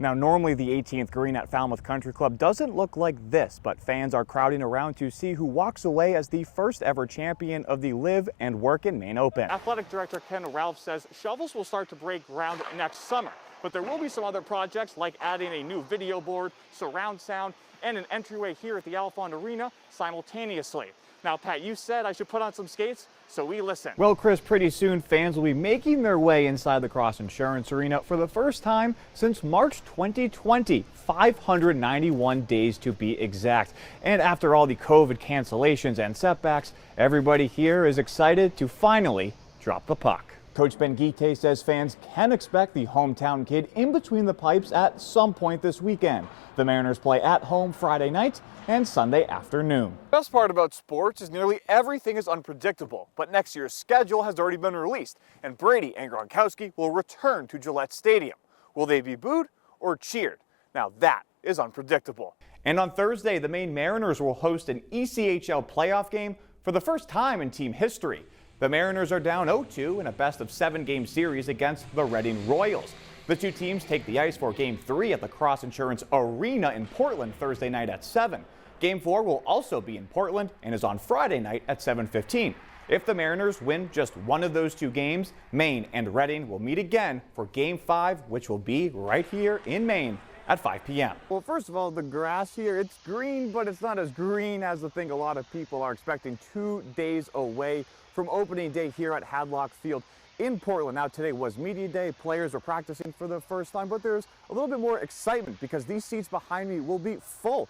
Now, normally the 18th green at Falmouth Country Club doesn't look like this, but fans are crowding around to see who walks away as the first ever champion of the Live and Work in Maine Open. Athletic Director Ken Ralph says shovels will start to break ground next summer, but there will be some other projects like adding a new video board, surround sound, and an entryway here at the Alfond Arena simultaneously. Now, Pat, you said I should put on some skates, so we listen. Well, Chris, pretty soon fans will be making their way inside the Cross Insurance Arena for the first time since March 2020, 591 days to be exact. And after all the COVID cancellations and setbacks, everybody here is excited to finally drop the puck. Coach Ben Guite says fans can expect the hometown kid in between the pipes at some point this weekend. The Mariners play at home Friday night and Sunday afternoon. The best part about sports is nearly everything is unpredictable, but next year's schedule has already been released, and Brady and Gronkowski will return to Gillette Stadium. Will they be booed or cheered? Now that is unpredictable. And on Thursday, the Maine Mariners will host an ECHL playoff game for the first time in team history. The Mariners are down 0-2 in a best-of-7 game series against the Reading Royals. The two teams take the ice for Game 3 at the Cross Insurance Arena in Portland Thursday night at 7. Game 4 will also be in Portland and is on Friday night at 7:15. If the Mariners win just one of those two games, Maine and Reading will meet again for Game 5, which will be right here in Maine at 5 p.m. Well, first of all, the grass here, it's green, but it's not as green as I think a lot of people are expecting 2 days away from opening day here at Hadlock Field in Portland. Now, today was media day. Players are practicing for the first time, but there's a little bit more excitement because these seats behind me will be full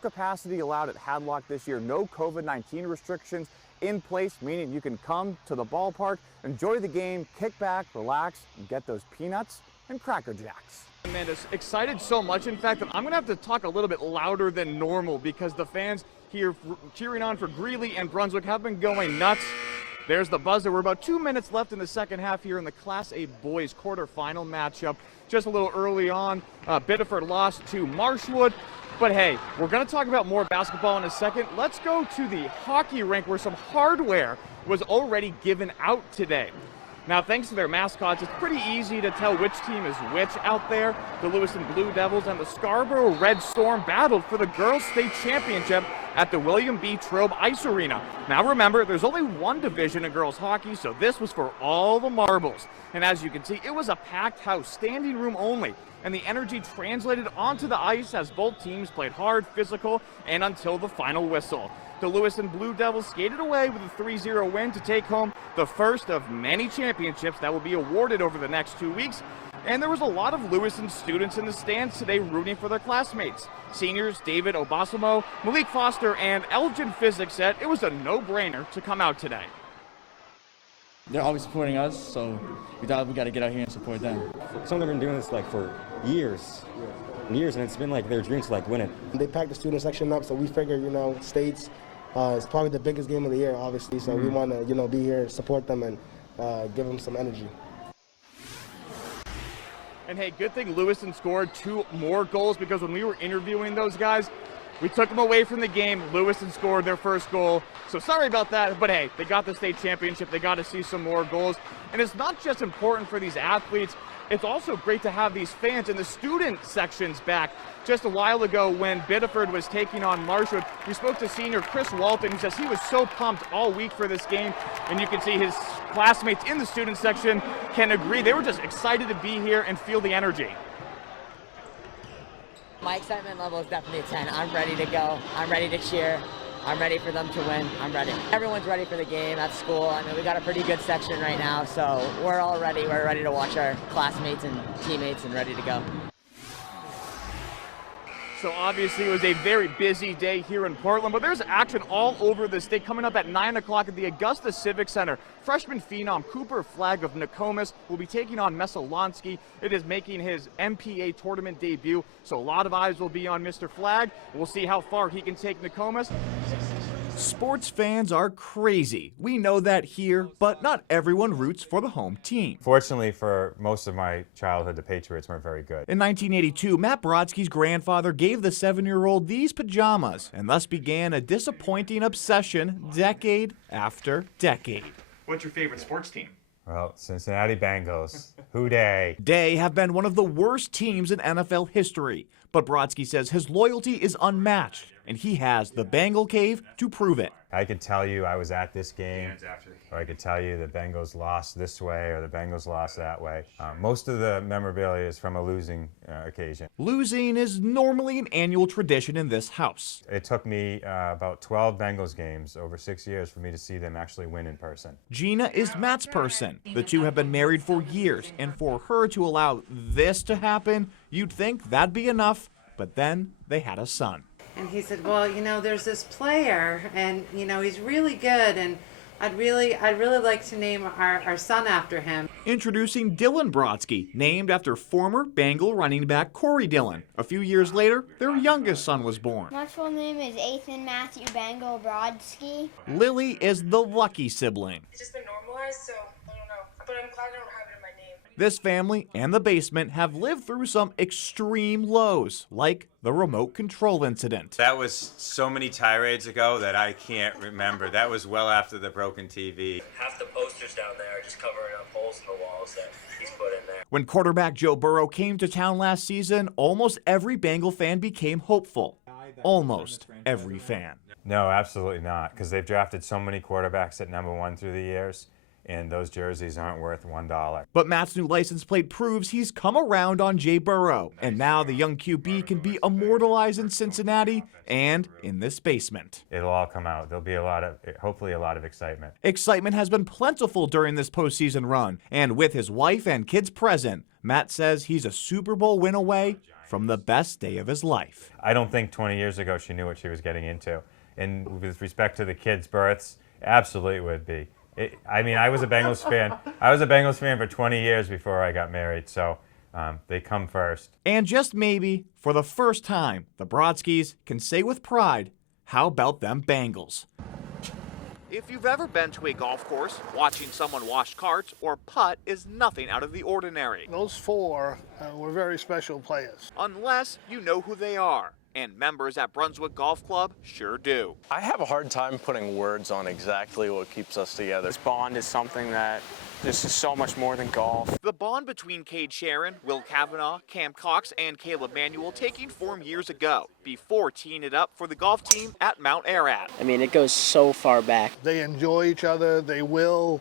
capacity allowed at Hadlock this year. No COVID-19 restrictions in place, meaning you can come to the ballpark, enjoy the game, kick back, relax, and get those peanuts and Cracker Jacks. Amanda's excited so much, in fact, that I'm going to have to talk a little bit louder than normal because the fans here cheering on for Greeley and Brunswick have been going nuts. There's the buzzer. We're about 2 minutes left in the second half here in the Class A boys quarterfinal matchup. Just a little early on, Biddeford lost to Marshwood. But hey, we're going to talk about more basketball in a second. Let's go to the hockey rink where some hardware was already given out today. Now, thanks to their mascots, it's pretty easy to tell which team is which out there. The Lewiston Blue Devils and the Scarborough Red Storm battled for the girls' state championship at the William B. Trobe Ice Arena. Now remember, there's only one division in girls hockey, so this was for all the marbles. And as you can see, it was a packed house, standing room only. And the energy translated onto the ice as both teams played hard, physical, and until the final whistle. The Lewiston Blue Devils skated away with a 3-0 win to take home the first of many championships that will be awarded over the next 2 weeks. And there was a lot of Lewiston students in the stands today rooting for their classmates. Seniors David Obasamo, Malik Foster, and Elgin Physics said it was a no-brainer to come out today. They're always supporting us, so we thought we got to get out here and support them. Some of them have been doing this like for years, and it's been like their dream to like win it. They packed the student section up, so we figured, states it's probably the biggest game of the year, obviously. So we want to, be here, support them, and give them some energy. And hey, good thing Lewiston scored 2 more goals because when we were interviewing those guys, we took them away from the game. Lewiston scored their first goal. So sorry about that, but hey, they got the state championship. They got to see some more goals. And it's not just important for these athletes. It's also great to have these fans in the student sections back. Just a while ago when Biddeford was taking on Marshwood, we spoke to senior Chris Walton, who says he was so pumped all week for this game. And you can see his classmates in the student section can agree. They were just excited to be here and feel the energy. My excitement level is definitely a 10. I'm ready to go. I'm ready to cheer. I'm ready for them to win. I'm ready. Everyone's ready for the game at school. I mean, we got a pretty good section right now, so we're all ready. We're ready to watch our classmates and teammates and ready to go. So obviously it was a very busy day here in Portland, but there's action all over the state. Coming up at 9 o'clock at the Augusta Civic Center, freshman phenom Cooper Flagg of Nokomis will be taking on Messalonsky. It is making his MPA tournament debut, so a lot of eyes will be on Mr. Flagg. We'll see how far he can take Nokomis. Sports fans are crazy. We know that here, but not everyone roots for the home team. Fortunately for most of my childhood, the Patriots weren't very good. In 1982, Matt Brodsky's grandfather gave the 7-year-old these pajamas, and thus began a disappointing obsession decade after decade. What's your favorite sports team? Well, Cincinnati Bengals. Who dey? They have been one of the worst teams in NFL history, but Brodsky says his loyalty is unmatched, and he has the Bengal cave to prove it. I could tell you I was at this game, or I could tell you the Bengals lost this way or the Bengals lost that way. Most of the memorabilia is from a losing occasion. Losing is normally an annual tradition in this house. It took me about 12 Bengals games over 6 years for me to see them actually win in person. Gina is Matt's person. The two have been married for years, and for her to allow this to happen, you'd think that'd be enough, but then they had a son. And he said, well, there's this player, and, he's really good, and I'd really like to name our son after him. Introducing Dylan Brodsky, named after former Bengal running back Corey Dillon. A few years later, their youngest son was born. My full name is Ethan Matthew Bengal Brodsky. Lily is the lucky sibling. It's just been normalized, so I don't know. But I'm glad I don't have it in my name. This family and the basement have lived through some extreme lows, like the remote control incident. That was so many tirades ago that I can't remember. That was well after the broken TV. Half the posters down there are just covering up holes in the walls that he's put in there. When quarterback Joe Burrow came to town last season, almost every Bengal fan became hopeful. Almost every fan. No, absolutely not, because they've drafted so many quarterbacks at #1 through the years, and those jerseys aren't worth $1. But Matt's new license plate proves he's come around on Jay Burrow, and now the young QB can be immortalized in Cincinnati and in this basement. It'll all come out. There'll be hopefully a lot of excitement. Excitement has been plentiful during this postseason run, and with his wife and kids present, Matt says he's a Super Bowl win away from the best day of his life. I don't think 20 years ago she knew what she was getting into. And with respect to the kids' births, absolutely it would be. I was a Bengals fan. I was a Bengals fan for 20 years before I got married, so they come first. And just maybe, for the first time, the Brodskys can say with pride, how about them Bengals? If you've ever been to a golf course, watching someone wash carts or putt is nothing out of the ordinary. Those four were very special players. Unless you know who they are. And members at Brunswick Golf Club sure do. I have a hard time putting words on exactly what keeps us together. This bond is something that this is so much more than golf. The bond between Cade Sharon, Will Kavanaugh, Cam Cox, and Caleb Manuel taking form years ago, before teeing it up for the golf team at Mount Ararat. I mean, it goes so far back. They enjoy each other. They will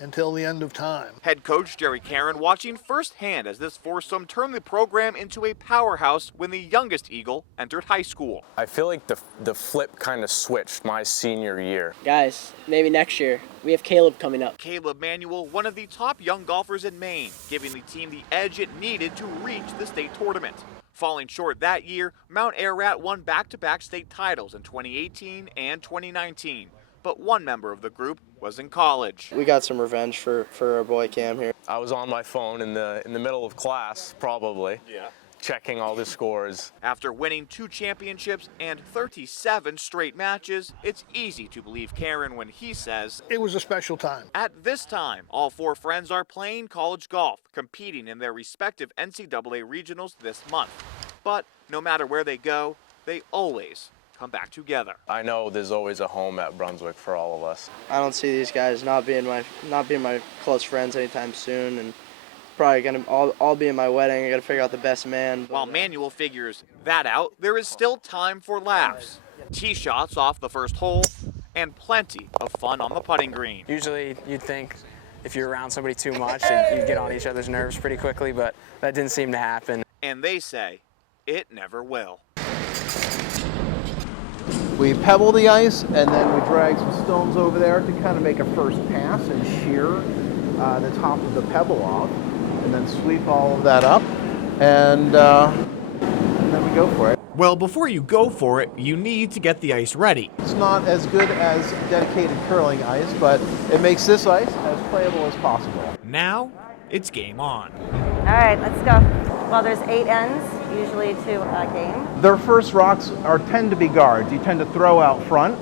until the end of time. Head coach Jerry Caron watching firsthand as this foursome turned the program into a powerhouse when the youngest Eagle entered high school. I feel like the flip kind of switched my senior year. Guys, maybe next year. We have Caleb coming up. Caleb Manuel, one of the top young golfers in Maine, giving the team the edge it needed to reach the state tournament. Falling short that year, Mount Ararat won back-to-back state titles in 2018 and 2019. But one member of the group was in college. We got some revenge for our boy Cam here. I was on my phone in the middle of class, probably, checking all the scores. After winning 2 championships and 37 straight matches, it's easy to believe Caron when he says, it was a special time. At this time, all 4 friends are playing college golf, competing in their respective NCAA regionals this month. But no matter where they go, they always come back together. I know there's always a home at Brunswick for all of us. I don't see these guys not being my close friends anytime soon, and probably gonna all be in my wedding. I gotta figure out the best man. While Manuel figures that out, there is still time for laughs, tee shots off the first hole, and plenty of fun on the putting green. Usually you'd think if you're around somebody too much that you'd get on each other's nerves pretty quickly, but that didn't seem to happen. And they say it never will. We pebble the ice, and then we drag some stones over there to kind of make a first pass and shear the top of the pebble off, and then sweep all of that up, and then we go for it. Well, before you go for it, you need to get the ice ready. It's not as good as dedicated curling ice, but it makes this ice as playable as possible. Now, it's game on. All right, let's go. Well, there's 8 ends, usually to a game. Their first rocks tend to be guards. You tend to throw out front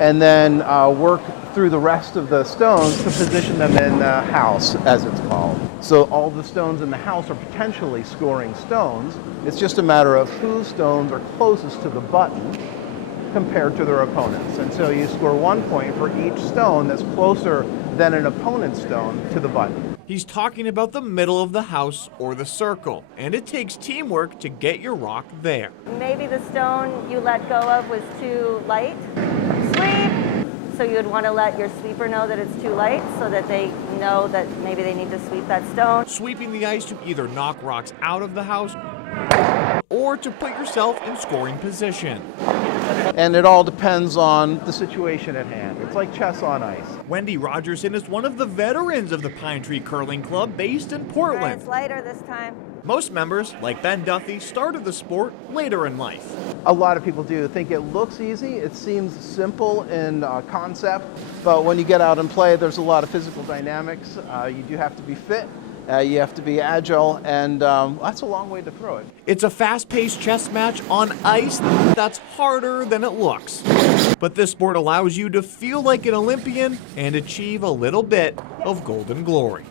and then work through the rest of the stones to position them in the house, as it's called. So all the stones in the house are potentially scoring stones. It's just a matter of whose stones are closest to the button compared to their opponents. And so you score 1 point for each stone that's closer than an opponent's stone to the button. He's talking about the middle of the house or the circle, and it takes teamwork to get your rock there. Maybe the stone you let go of was too light. Sweep! So you would want to let your sweeper know that it's too light so that they know that maybe they need to sweep that stone. Sweeping the ice to either knock rocks out of the house or to put yourself in scoring position. And it all depends on the situation at hand. It's like chess on ice. Wendy Rogerson is one of the veterans of the Pine Tree Curling Club based in All right, Portland. it's lighter this time. Most members, like Ben Duffy, started the sport later in life. A lot of people do think it looks easy. It seems simple in concept, but when you get out and play, there's a lot of physical dynamics. You do have to be fit. You have to be agile, and that's a long way to throw it. It's a fast-paced chess match on ice that's harder than it looks. But this sport allows you to feel like an Olympian and achieve a little bit of golden glory.